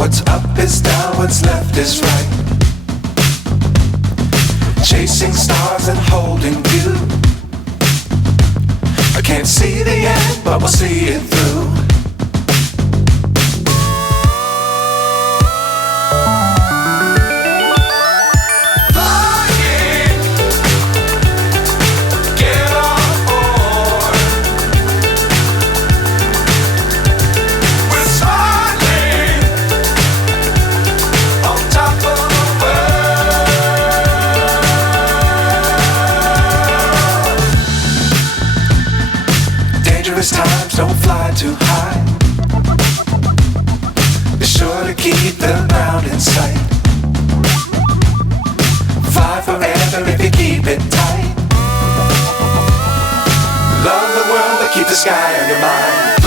What's up is down, what's left is right. Chasing stars and holding you. I can't see the end, but we'll see it through. Dangerous times, don't fly too high. Be sure to keep the ground in sight. Fly forever if you keep it tight. Love the world, but keep the sky on your mind.